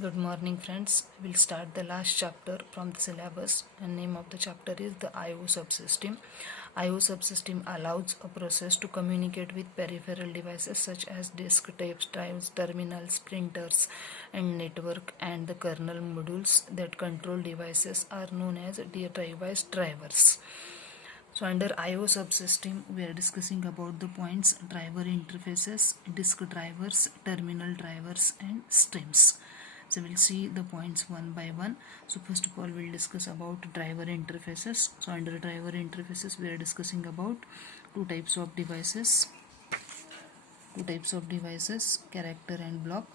Good morning, friends. We'll start the last chapter from the syllabus, and name of the chapter is the I/O subsystem. I/O subsystem allows a process to communicate with peripheral devices such as disk, tapes, drives, terminals, printers, and network. And the kernel modules that control devices are known as device drivers. So under I/O subsystem, we are discussing about the points driver interfaces, disk drivers, terminal drivers, and streams. So we'll see the points one by one. So first of all, we'll discuss about driver interfaces. So under driver interfaces, we are discussing about two types of devices. Character and block.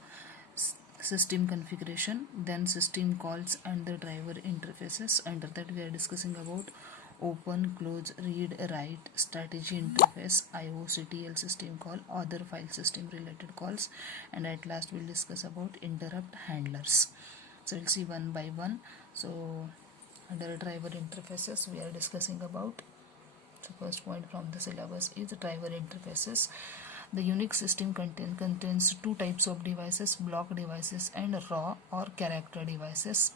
System configuration, then system calls and the driver interfaces. Under that, we are discussing about open, close, read, write, strategy interface, IOCTL system call, other file system related calls, and at last we'll discuss about interrupt handlers. So we'll see one by one. So under driver interfaces, we are discussing about the first point from the syllabus is driver interfaces. The Unix system contains two types of devices, block devices and raw or character devices.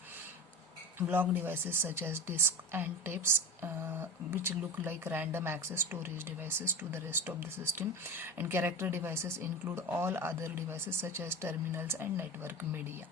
Block devices such as disk and tapes, which look like random access storage devices to the rest of the system, and character devices include all other devices such as terminals and network media.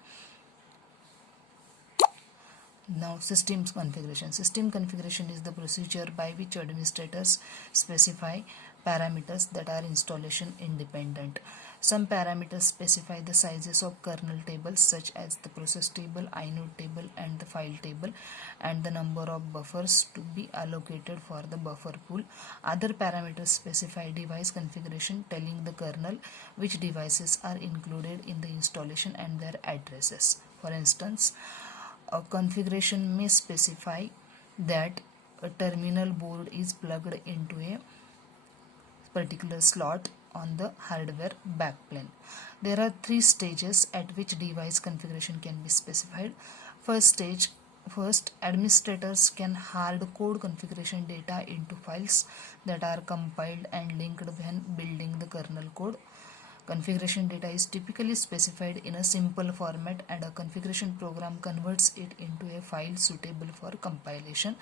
Now, systems configuration. System configuration is the procedure by which administrators specify parameters that are installation independent. Some parameters specify the sizes of kernel tables such as the process table, inode table, and the file table, and the number of buffers to be allocated for the buffer pool. Other parameters specify device configuration, telling the kernel which devices are included in the installation and their addresses. For instance, a configuration may specify that a terminal board is plugged into a particular slot on the hardware backplane. There are three stages at which device configuration can be specified. First, administrators can hard code configuration data into files that are compiled and linked when building the kernel code. Configuration data is typically specified in a simple format, and a configuration program converts it into a file suitable for compilation.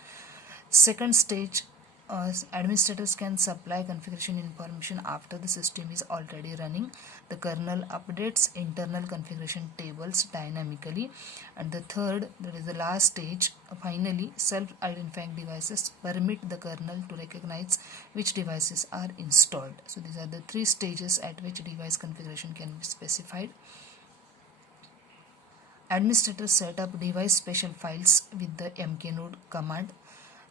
Second stage, administrators can supply configuration information after the system is already running. The kernel updates internal configuration tables dynamically. And the third, that is the last stage, finally, self-identifying devices permit the kernel to recognize which devices are installed. So these are the three stages at which device configuration can be specified. Administrators set up device special files with the mknode command.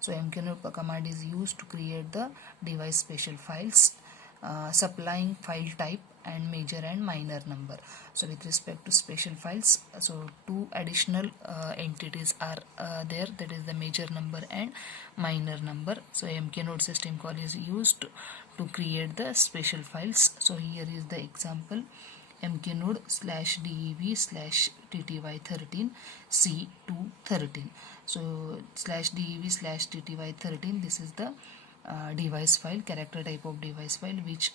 So mknode command is used to create the device special files, supplying file type and major and minor number. So with respect to special files, so two additional entities are there, that is the major number and minor number. So mknode system call is used to create the special files. So here is the example: mknode /dev/tty13 c213. So /dev/tty13, this is the device file, character type of device file which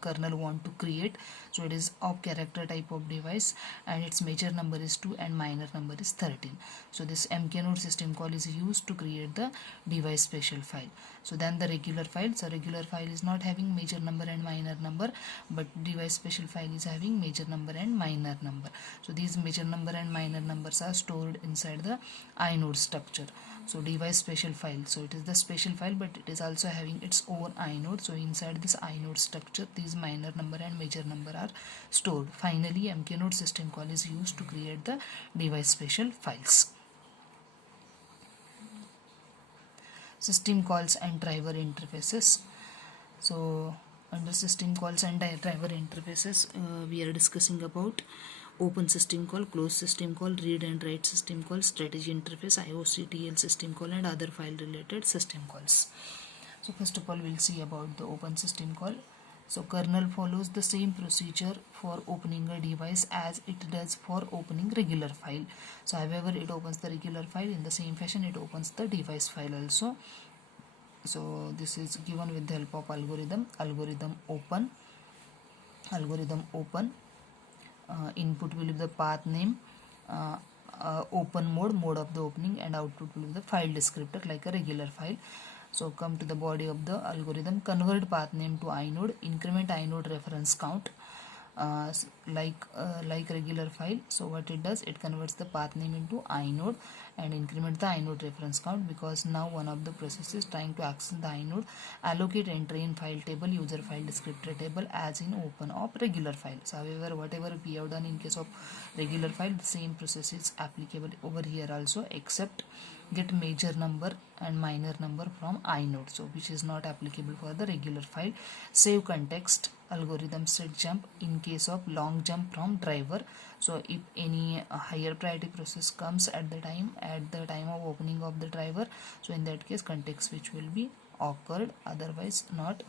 kernel want to create. So it is of character type of device, and its major number is 2 and minor number is 13. So this mknode system call is used to create the device special file. So then the regular file, so regular file is not having major number and minor number, but device special file is having major number and minor number. So these major number and minor numbers are stored inside the inode structure. So device special file, so it is the special file, but it is also having its own inode. So inside this inode structure, these minor number and major number are stored. Finally, mknode system call is used to create the device special files. System calls and driver interfaces. So under system calls and driver interfaces, we are discussing about open system call, close system call, read and write system call, strategy interface, IOCTL system call, and other file related system calls. So first of all, we'll see about the open system call. So kernel follows the same procedure for opening a device as it does for opening regular file. So however it opens the regular file, in the same fashion it opens the device file also. So this is given with the help of algorithm open, input will be the path name, open mode of the opening, and output will be the file descriptor like a regular file. So come to the body of the algorithm. Convert path name to inode, increment inode reference count, like regular file. So what it does, it converts the path name into inode and increment the inode reference count, because now one of the processes is trying to access the inode. Allocate entry in file table, user file descriptor table as in open of regular file. So however, whatever we have done in case of regular file, the same process is applicable over here also, except get major number and minor number from inode, so which is not applicable for the regular file. Save context, algorithm set jump in case of long jump from driver. So if any higher priority process comes at the time of opening of the driver, so in that case context switch will be occurred, otherwise not.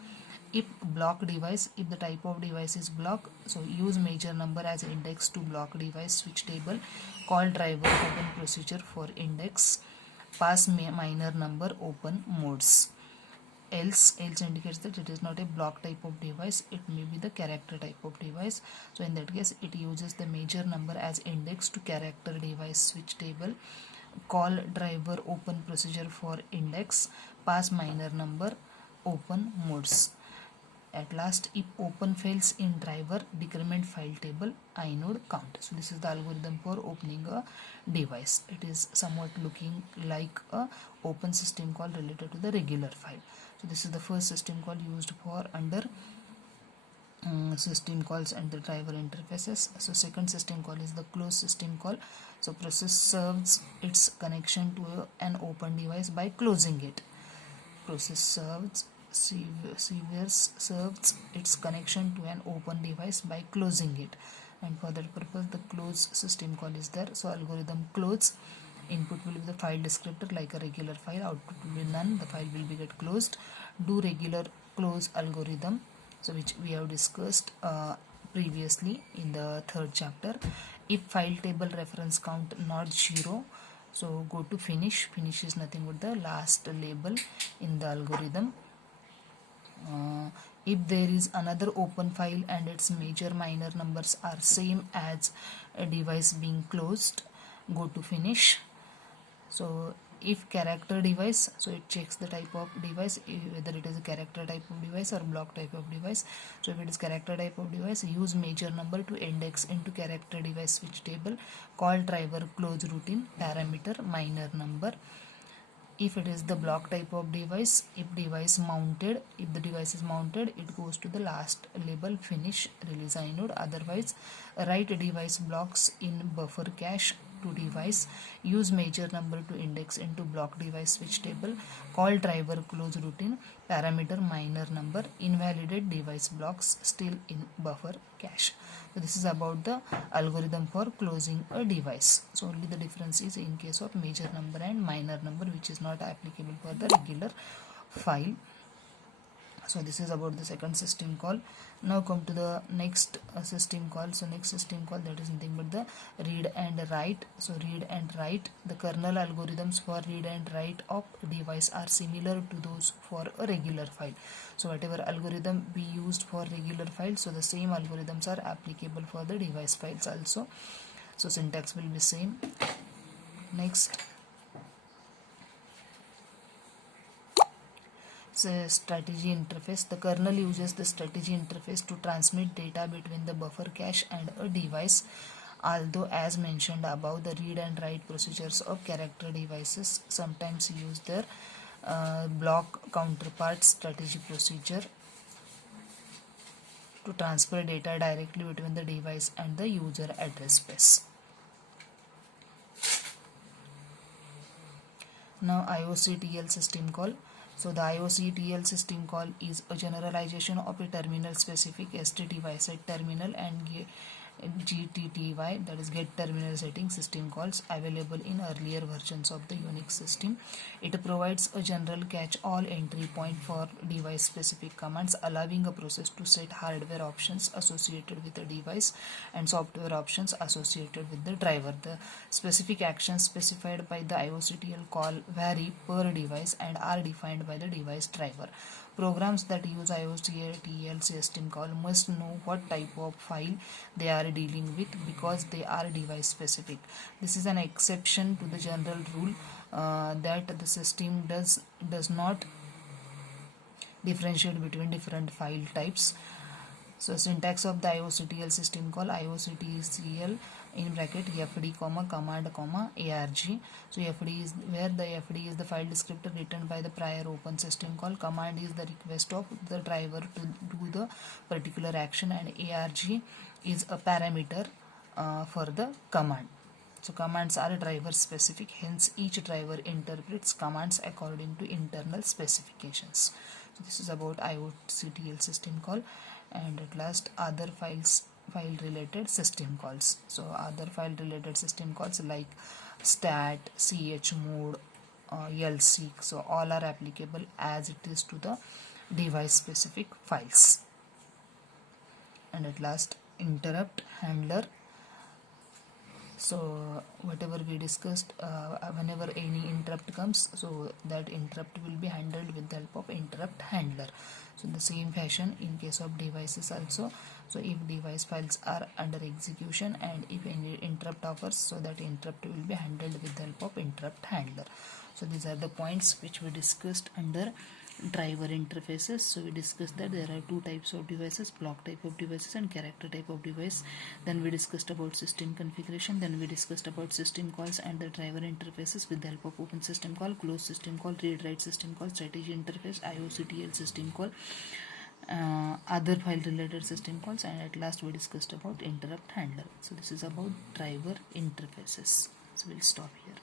If block device, if the type of device is block, so use major number as index to block device switch table. Call driver open procedure for index. Pass minor number open modes. Else indicates that it is not a block type of device, it may be the character type of device. So in that case it uses the major number as index to character device switch table. Call driver open procedure for index. Pass minor number open modes. At last, if open fails in driver, decrement file table inode count. So this is the algorithm for opening a device. It is somewhat looking like a open system call related to the regular file. So this is the first system call used for under system calls and the driver interfaces. So second system call is the close system call. So process serves its connection to an open device by closing it. Process serves its connection to an open device by closing it, and for that purpose the close system call is there. So algorithm close, input will be the file descriptor like a regular file, output will be none, the file will be get closed. Do regular close algorithm, so which we have discussed previously in the third chapter. If file table reference count not 0, so go to finish. Finish is nothing but the last label in the algorithm. If there is another open file and its major minor numbers are same as a device being closed, go to finish. So if character device, so it checks the type of device, whether it is a character type of device or block type of device. So if it is character type of device, use major number to index into character device switch table. Call driver close routine parameter minor number. If it is the block type of device, if the device is mounted, it goes to the last label finish release inode. Otherwise, write device blocks in buffer cache to device. Use major number to index into block device switch table. Call driver close routine parameter minor number. Invalidate device blocks still in buffer cache. So this is about the algorithm for closing a device. So only the difference is in case of major number and minor number, which is not applicable for the regular file. So this is about the second system call. Now come to the next system call. So next system call, that is nothing but the read and write. So read and write, the kernel algorithms for read and write of device are similar to those for a regular file. So whatever algorithm we used for regular files, so the same algorithms are applicable for the device files also. So syntax will be same. Next, strategy interface. The kernel uses the strategy interface to transmit data between the buffer cache and a device. Although as mentioned above, the read and write procedures of character devices sometimes use their block counterpart strategy procedure to transfer data directly between the device and the user address space. Now IOCTL system call. So the IOCTL system call is a generalization of a terminal specific STTY set terminal and GTTY, that is get terminal setting system calls, available in earlier versions of the Unix system. It provides a general catch-all entry point for device specific commands, allowing a process to set hardware options associated with the device and software options associated with the driver. The specific actions specified by the IOCTL call vary per device and are defined by the device driver. Programs that use IOCTL system call must know what type of file they are dealing with because they are device specific. This is an exception to the general rule that the system does not differentiate between different file types. So syntax of the IOCTL system call IOCTL in bracket fd comma command comma arg. So fd is where the fd is the file descriptor written by the prior open system call. Command is the request of the driver to do the particular action, and arg is a parameter for the command. So commands are driver specific, hence each driver interprets commands according to internal specifications. So this is about IOCTL system call. And at last, other file related system calls. So other file related system calls like stat, chmod, lseek, so all are applicable as it is to the device specific files. And at last, interrupt handler. So whatever we discussed, whenever any interrupt comes, so that interrupt will be handled with the help of interrupt handler. So in the same fashion in case of devices also, so if device files are under execution and if any interrupt occurs, so that interrupt will be handled with the help of interrupt handler. So these are the points which we discussed under driver interfaces. So we discussed that there are two types of devices, block type of devices and character type of device. Then we discussed about system configuration. Then we discussed about system calls and the driver interfaces with the help of open system call, closed system call, read write system call, strategy interface, IOCTL system call, other file related system calls, and at last we discussed about interrupt handler. So this is about driver interfaces. So we'll stop here.